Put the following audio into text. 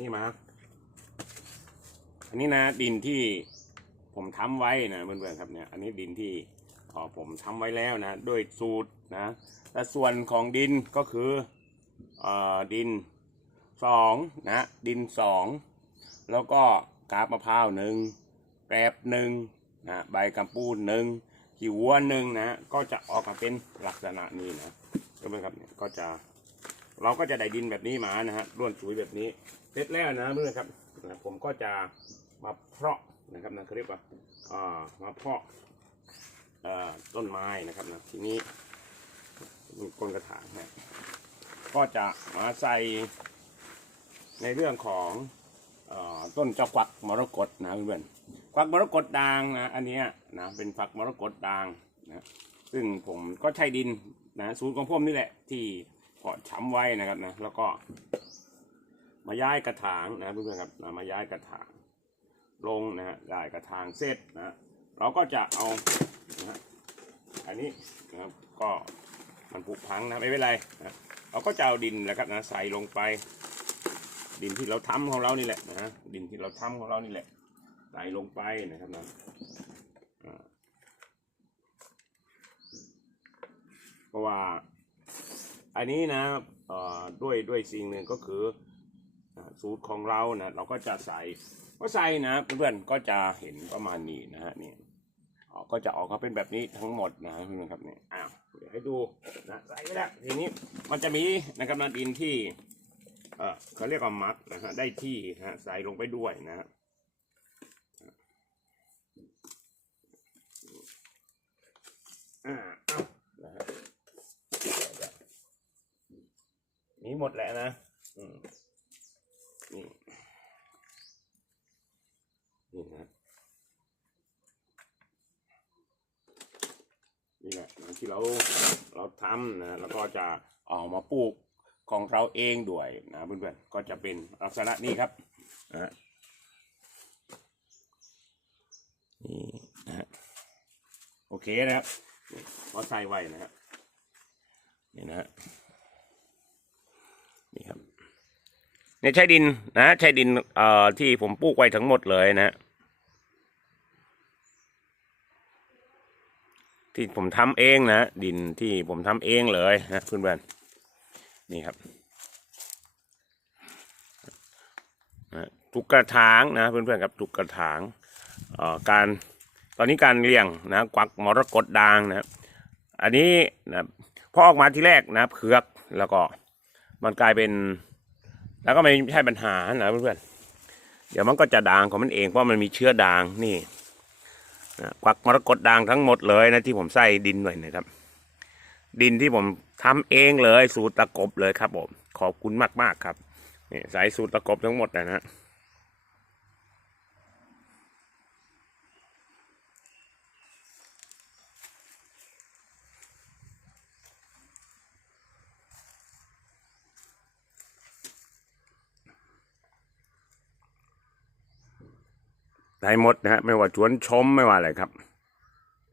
นี้มา อันนี้นะดินที่ผมทำไว้นะเพื่อนๆครับเนี่ยอันนี้ดินที่เอ่อผมทำไว้แล้วนะด้วยสูตรนะและส่วนของดินก็คือเอ่อดินสองนะดินสองแล้วก็กาบมะพร้าวหนึ่งแกลบหนึ่งนะใบกำปูนหนึ่งขี้วัวหนึ่งนะก็จะออกมาเป็นลักษณะนี้นะเพื่อนๆครับเนี่ยก็จะ เราก็จะได้ดินแบบนี้มานะฮะร่วนสุยแบบนี้เสร็จแล้วนะเพื่อนครับนะผมก็จะมาเพาะนะครับนะเขาเรียกว่าอ่ามาเพาะต้นไม้นะครับนะทีนี้มีก้นกระถางนะก็จะมาใส่ในเรื่องของอต้นเจ้ากวักมรกตนะเพื่อนๆกวักมรกตด่างนะอันนี้นะเป็นฝักมรกตด่างนะซึ่งผมก็ใช้ดินนะสูตรของผมนี่แหละที่าะช้ำไว้นะครับนะแล้วก็มาย้ายกระถางนะเพื่อนๆครับนะมาย้ายกระถางลงนะฮะย้ายกระถางเสร็จนะเราก็จะเอานะฮะอันนี้นะครับก็มันผุพังนะไม่เป็นไรนะเราก็จะเอาดินนะครับนะใส่ลงไป ดินที่เราทำของเรานี่แหละนะดินที่เราทำของเรานี่แหละใส่ลงไปนะครับนะเพราะว่า อันนี้นะอ่อด้วยด้วยสิ่งหนึ่งก็คือสูตรของเรานะเราก็จะใส่ก็ใส่นะเพื่อนๆก็จะเห็นประมาณนี้นะฮะนี่ก็จะออกมาเป็นแบบนี้ทั้งหมดนะเพื่อนครับนี่อ้าวเดี๋ยวให้ดูนะใส่ไปแล้วทีนี้มันจะมีนะครับนะดินที่เออเขาเรียกว่ามัดนะฮะได้ที่ฮะใส่ลงไปด้วยนะฮะอ่าเอานะฮะ มี หมดแหละนะอืมนี่นี่นะนี่แหละที่เราเราทำนะแล้วก็จะออกมาปลูกของเราเองด้วยนะเพื่อนๆก็จะเป็นลักษณะนี้ครับนะนี่นะฮะโอเคนะครับพอใส่ไว้นะครับนี่นะฮะ นี่ครับเนี่ยใช้ดินนะใช้ดินเอ่อที่ผมปลูกไว้ทั้งหมดเลยนะ ที่ผมทำเองนะดินที่ผมทำเองเลยนะเพื่อนๆนี่ครับนะทุกกระถางนะเพื่อนๆครับทุกกระถางเอ่อการตอนนี้การเลี้ยงนะกวักมรกตด่างนะอันนี้นะพอออกมาที่แรกนะเผือกแล้วก็ มันกลายเป็น แล้วก็ไม่ใช่ปัญหานะเพื่อนๆเดี๋ยวมันก็จะด่างของมันเองเพราะมันมีเชื้อด่างนี่นะควักมรกตด่างทั้งหมดเลยนะที่ผมใส่ดินเลยนะครับ ดินที่ผมทำเองเลยสูตรตะกบเลยครับผมขอบคุณมากๆครับนี่ใส่สูตรตะกบทั้งหมดนะฮะ ได้หมดนะฮะไม่ว่าชวนชมไม่ว่าอะไรครับ